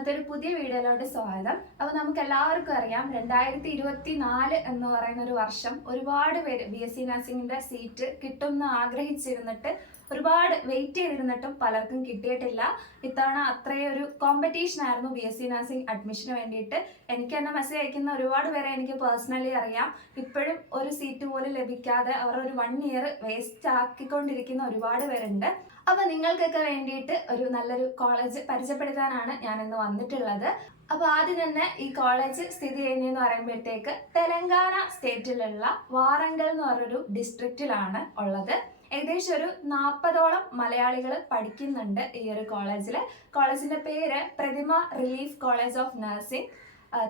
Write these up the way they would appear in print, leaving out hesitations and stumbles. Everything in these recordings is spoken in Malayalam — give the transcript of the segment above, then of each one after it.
ഇന്നത്തെ ഒരു പുതിയ വീഡിയോയിലോട്ട് സ്വാഗതം. അപ്പോൾ നമുക്ക് എല്ലാവർക്കും അറിയാം 2024 എന്ന് പറയുന്ന ഒരു വർഷം ഒരുപാട് പേര് BSc നഴ്സിംഗിന്റെ സീറ്റ് കിട്ടുമെന്ന് ആഗ്രഹിച്ചിരുന്നിട്ട് ഒരുപാട് വെയിറ്റ് ചെയ്തിരുന്നിട്ടും പലർക്കും കിട്ടിയിട്ടില്ല. ഇത്തവണ അത്രയൊരു കോമ്പറ്റീഷൻ ആയിരുന്നു BSc നഴ്സിംഗ് അഡ്മിഷന് വേണ്ടിയിട്ട്. എനിക്ക് തന്നെ മെസ്സേജ് അയക്കുന്ന ഒരുപാട് പേരെ എനിക്ക് പേഴ്സണലി അറിയാം. ഇപ്പോഴും ഒരു സീറ്റ് പോലും ലഭിക്കാതെ അവർ ഒരു 1 ഇയർ വേസ്റ്റ് ആക്കിക്കൊണ്ടിരിക്കുന്ന ഒരുപാട് പേരുണ്ട്. അപ്പോൾ നിങ്ങൾക്കൊക്കെ വേണ്ടിയിട്ട് ഒരു നല്ലൊരു കോളേജ് പരിചയപ്പെടുത്താനാണ് ഞാനിന്ന് വന്നിട്ടുള്ളത്. അപ്പോൾ ആദ്യം തന്നെ ഈ കോളേജ് സ്ഥിതി ചെയ്യുന്നതെന്ന് പറയുമ്പോഴത്തേക്ക് തെലങ്കാന സ്റ്റേറ്റിലുള്ള വാറങ്കൽ എന്ന് പറഞ്ഞൊരു ഡിസ്ട്രിക്റ്റിലാണ് ഉള്ളത്. ഏകദേശം ഒരു 40ഓളം മലയാളികൾ പഠിക്കുന്നുണ്ട് ഈ ഒരു കോളേജിൽ. കോളേജിന്റെ പേര് പ്രതിമ relief college of nursing,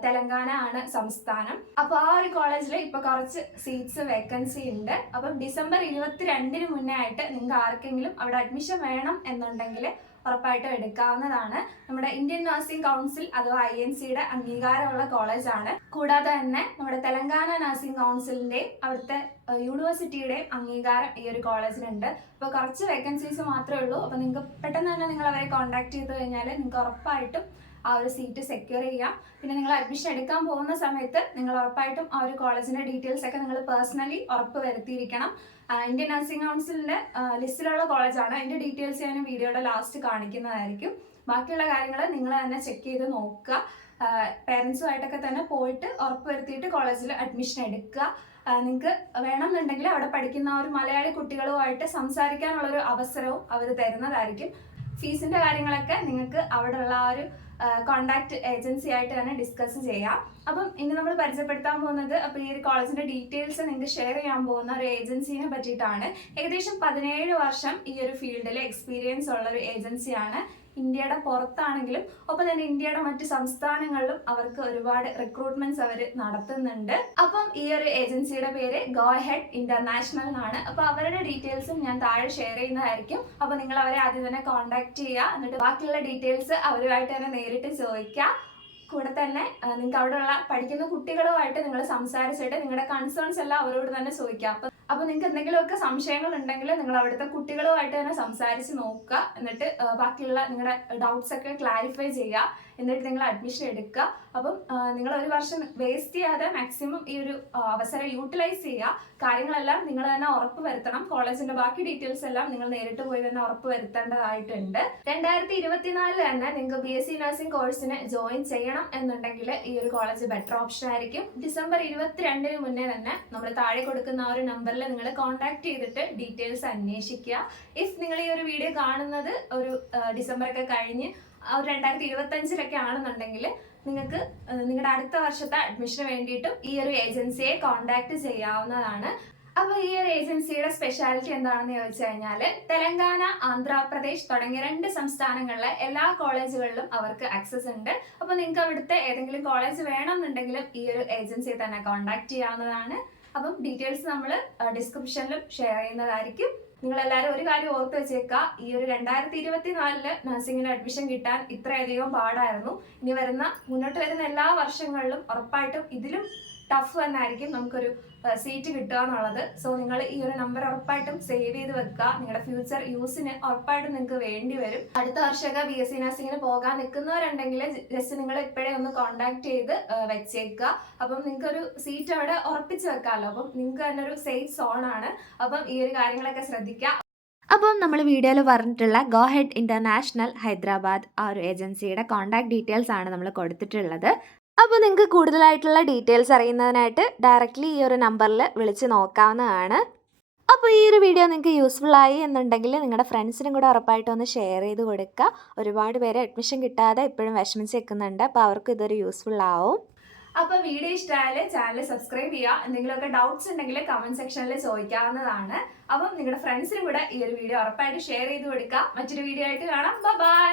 Telangana ആണ് സംസ്ഥാനം. അപ്പൊ ആ ഒരു കോളേജിൽ ഇപ്പൊ കുറച്ച് സീറ്റ്സ് വേക്കൻസി ഉണ്ട്. അപ്പം ഡിസംബർ 22 മുന്നേ ആയിട്ട് നിങ്ങൾക്ക് ആർക്കെങ്കിലും അവിടെ അഡ്മിഷൻ വേണം എന്നുണ്ടെങ്കിൽ ഉറപ്പായിട്ടും എടുക്കാവുന്നതാണ്. നമ്മുടെ ഇന്ത്യൻ നഴ്സിംഗ് കൗൺസിൽ അഥവാ INCയുടെ അംഗീകാരമുള്ള കോളേജാണ്. കൂടാതെ തന്നെ നമ്മുടെ തെലങ്കാന നഴ്സിംഗ് കൗൺസിലിന്റെയും അവിടുത്തെ യൂണിവേഴ്സിറ്റിയുടെയും അംഗീകാരം ഈ ഒരു കോളേജിനുണ്ട്. അപ്പോൾ കുറച്ച് വേക്കൻസീസ് മാത്രമേ ഉള്ളൂ. അപ്പോൾ നിങ്ങൾക്ക് പെട്ടെന്ന് തന്നെ നിങ്ങൾ അവരെ കോൺടാക്ട് ചെയ്ത് കഴിഞ്ഞാൽ നിങ്ങൾക്ക് ഉറപ്പായിട്ടും ആ ഒരു സീറ്റ് സെക്യൂർ ചെയ്യാം. പിന്നെ നിങ്ങൾ അഡ്മിഷൻ എടുക്കാൻ പോകുന്ന സമയത്ത് നിങ്ങൾ ഉറപ്പായിട്ടും ആ ഒരു കോളേജിന്റെ ഡീറ്റെയിൽസ് ഒക്കെ നിങ്ങൾ പേഴ്സണലി ഉറപ്പ് വരുത്തിയിരിക്കണം. ഇന്ത്യൻ നഴ്സിംഗ് കൗൺസിലിന്റെ ലിസ്റ്റിലുള്ള കോളേജാണ്. അതിന്റെ ഡീറ്റെയിൽസ് ഞാൻ വീഡിയോയുടെ ലാസ്റ്റ് കാണിക്കുന്നതായിരിക്കും. ബാക്കിയുള്ള കാര്യങ്ങൾ നിങ്ങൾ തന്നെ ചെക്ക് ചെയ്ത് നോക്കുക. പേരൻസുമായിട്ടൊക്കെ തന്നെ പോയിട്ട് ഉറപ്പ് വരുത്തിയിട്ട് കോളേജിൽ അഡ്മിഷൻ എടുക്കുക. നിങ്ങൾക്ക് വേണമെന്നുണ്ടെങ്കിൽ അവിടെ പഠിക്കുന്ന ഒരു മലയാളി കുട്ടികളുമായിട്ട് സംസാരിക്കാനുള്ളൊരു അവസരവും അവർ തരുന്നതായിരിക്കും. ഫീസിന്റെ കാര്യങ്ങളൊക്കെ നിങ്ങൾക്ക് അവിടെയുള്ള ആ ഒരു കോണ്ടാക്ട് ഏജൻസി ആയിട്ട് തന്നെ ഡിസ്കസ് ചെയ്യാം. അപ്പം ഇനി നമ്മൾ പരിചയപ്പെടുത്താൻ പോകുന്നത് അപ്പോൾ ഈ ഒരു കോളേജിന്റെ ഡീറ്റെയിൽസ് നിങ്ങൾക്ക് ഷെയർ ചെയ്യാൻ പോകുന്ന ഒരു ഏജൻസിനെ പറ്റിയിട്ടാണ്. ഏകദേശം 17 വർഷം ഈ ഒരു ഫീൽഡിൽ എക്സ്പീരിയൻസ് ഉള്ള ഒരു ഏജൻസിയാണ്. ഇന്ത്യയുടെ പുറത്താണെങ്കിലും ഒപ്പം തന്നെ ഇന്ത്യയുടെ മറ്റ് സംസ്ഥാനങ്ങളിലും അവർക്ക് ഒരുപാട് റിക്രൂട്ട്മെന്റ്സ് അവർ നടത്തുന്നുണ്ട്. അപ്പം ഈ ഒരു ഏജൻസിയുടെ പേര് ഗോ ഹെഡ് ഇന്റർനാഷണൽ എന്നാണ്. അപ്പൊ അവരുടെ ഡീറ്റെയിൽസും ഞാൻ താഴെ ഷെയർ ചെയ്യുന്നതായിരിക്കും. അപ്പൊ നിങ്ങൾ അവരെ ആദ്യം തന്നെ കോൺടാക്ട് ചെയ്യുക. എന്നിട്ട് ബാക്കിയുള്ള ഡീറ്റെയിൽസ് അവരുമായിട്ട് തന്നെ നേരിട്ട് ചോദിക്കുക. കൂടെ തന്നെ നിങ്ങൾക്ക് അവിടെയുള്ള പഠിക്കുന്ന കുട്ടികളുമായിട്ട് നിങ്ങൾ സംസാരിച്ചിട്ട് നിങ്ങളുടെ കൺസേൺസ് എല്ലാം അവരോട് തന്നെ ചോദിക്കാം. അപ്പൊ നിങ്ങൾക്ക് എന്തെങ്കിലുമൊക്കെ സംശയങ്ങൾ ഉണ്ടെങ്കിൽ നിങ്ങൾ അവിടുത്തെ കുട്ടികളുമായിട്ട് തന്നെ സംസാരിച്ച് നോക്കുക. എന്നിട്ട് ബാക്കിയുള്ള നിങ്ങളുടെ ഡൗട്ട്സ് ഒക്കെ ക്ലാരിഫൈ ചെയ്യുക. എന്നിട്ട് നിങ്ങൾ അഡ്മിഷൻ എടുക്കുക. അപ്പം നിങ്ങൾ ഒരു വർഷം വേസ്റ്റ് ചെയ്യാതെ മാക്സിമം ഈ ഒരു അവസരം യൂട്ടിലൈസ് ചെയ്യുക. കാര്യങ്ങളെല്ലാം നിങ്ങൾ തന്നെ ഉറപ്പ് വരുത്തണം. കോളേജിന്റെ ബാക്കി ഡീറ്റെയിൽസ് എല്ലാം നിങ്ങൾ നേരിട്ട് പോയി തന്നെ ഉറപ്പ് വരുത്തേണ്ടതായിട്ടുണ്ട്. 2024 തന്നെ നിങ്ങൾക്ക് BSc നഴ്സിംഗ് കോഴ്സിന് ജോയിൻ ചെയ്യണം എന്നുണ്ടെങ്കിൽ ഈ ഒരു കോളേജ് ബെറ്റർ ഓപ്ഷൻ ആയിരിക്കും. ഡിസംബർ 22 മുന്നേ തന്നെ നമ്മൾ താഴെ കൊടുക്കുന്ന ആ ഒരു നമ്പറിൽ നിങ്ങൾ കോൺടാക്ട് ചെയ്തിട്ട് ഡീറ്റെയിൽസ് അന്വേഷിക്കുക. ഇഫ് നിങ്ങൾ ഈ ഒരു വീഡിയോ കാണുന്നത് ഒരു ഡിസംബറൊക്കെ കഴിഞ്ഞ് ഒരു 2025 ആണെന്നുണ്ടെങ്കിൽ നിങ്ങൾക്ക് നിങ്ങളുടെ അടുത്ത വർഷത്തെ അഡ്മിഷന് വേണ്ടിയിട്ടും ഈ ഒരു ഏജൻസിയെ കോൺടാക്ട് ചെയ്യാവുന്നതാണ്. അപ്പൊ ഈ ഒരു ഏജൻസിയുടെ സ്പെഷ്യാലിറ്റി എന്താണെന്ന് ചോദിച്ചു കഴിഞ്ഞാൽ തെലങ്കാന, ആന്ധ്രാപ്രദേശ് തുടങ്ങിയ 2 സംസ്ഥാനങ്ങളിലെ എല്ലാ കോളേജുകളിലും അവർക്ക് ആക്സസ് ഉണ്ട്. അപ്പൊ നിങ്ങൾക്ക് അവിടുത്തെ ഏതെങ്കിലും കോളേജ് വേണമെന്നുണ്ടെങ്കിലും ഈ ഒരു ഏജൻസിയെ തന്നെ കോൺടാക്ട് ചെയ്യാവുന്നതാണ്. അപ്പം ഡീറ്റെയിൽസ് നമ്മൾ ഡിസ്ക്രിപ്ഷനിലും ഷെയർ ചെയ്യുന്നതായിരിക്കും. നിങ്ങൾ എല്ലാവരും ഒരു കാര്യം ഓർത്ത് വെച്ചേക്കുക, ഈ ഒരു 2024 നഴ്സിംഗിന് അഡ്മിഷൻ കിട്ടാൻ ഇത്രയധികം പാടായിരുന്നു. ഇനി മുന്നോട്ട് വരുന്ന എല്ലാ വർഷങ്ങളിലും ഉറപ്പായിട്ടും ഇതിലും ടഫ് തന്നെയായിരിക്കും നമുക്കൊരു സീറ്റ് കിട്ടുക എന്നുള്ളത്. സോ നിങ്ങൾ ഈ ഒരു നമ്പർ ഉറപ്പായിട്ടും സേവ് ചെയ്ത് വെക്കുക. നിങ്ങളുടെ ഫ്യൂച്ചർ യൂസിന് ഉറപ്പായിട്ടും നിങ്ങൾക്ക് വേണ്ടി വരും. അടുത്ത വർഷമൊക്കെ BSc നഴ്സിംഗിന് പോകാൻ നിൽക്കുന്നവരുണ്ടെങ്കിൽ ജസ്റ്റ് നിങ്ങൾ ഇപ്പോഴേ ഒന്ന് കോൺടാക്ട് ചെയ്ത് വെച്ചേക്കുക. അപ്പം നിങ്ങൾക്ക് ഒരു സീറ്റ് അവിടെ ഉറപ്പിച്ച് വെക്കാമല്ലോ. അപ്പം നിങ്ങൾക്ക് തന്നെ ഒരു സേഫ് സോൺ ആണ്. അപ്പം ഈ ഒരു കാര്യങ്ങളൊക്കെ ശ്രദ്ധിക്കുക. അപ്പം നമ്മൾ വീഡിയോയിൽ പറഞ്ഞിട്ടുള്ള ഗോ ഹെഡ് ഇന്റർനാഷണൽ ഹൈദരാബാദ് ആ ഒരു ഏജൻസിയുടെ കോൺടാക്ട് ഡീറ്റെയിൽസ് ആണ് നമ്മൾ കൊടുത്തിട്ടുള്ളത്. അപ്പോൾ നിങ്ങൾക്ക് കൂടുതലായിട്ടുള്ള ഡീറ്റെയിൽസ് അറിയുന്നതിനായിട്ട് ഡയറക്റ്റ്ലി ഈ ഒരു നമ്പറിൽ വിളിച്ച് നോക്കാവുന്നതാണ്. അപ്പോൾ ഈ ഒരു വീഡിയോ നിങ്ങൾക്ക് യൂസ്ഫുൾ ആയി എന്നുണ്ടെങ്കിൽ നിങ്ങളുടെ ഫ്രണ്ട്സിനും കൂടെ ഉറപ്പായിട്ടും ഒന്ന് ഷെയർ ചെയ്ത് കൊടുക്കുക. ഒരുപാട് പേര് അഡ്മിഷൻ കിട്ടാതെ ഇപ്പോഴും വിഷമിച്ച് നിൽക്കുന്നുണ്ട്. അപ്പോൾ അവർക്ക് ഇതൊരു യൂസ്ഫുൾ ആവും. അപ്പോൾ വീഡിയോ ഇഷ്ടമായാൽ ചാനൽ സബ്സ്ക്രൈബ് ചെയ്യുക. എന്തെങ്കിലുമൊക്കെ ഡൗട്ട്സ് ഉണ്ടെങ്കിൽ കമന്റ് സെക്ഷനിൽ ചോദിക്കാവുന്നതാണ്. അപ്പം നിങ്ങളുടെ ഫ്രണ്ട്സിനും കൂടെ ഈ ഒരു വീഡിയോ ഉറപ്പായിട്ട് ഷെയർ ചെയ്ത് കൊടുക്കുക. മറ്റൊരു വീഡിയോ ആയിട്ട് കാണാം. ബൈ.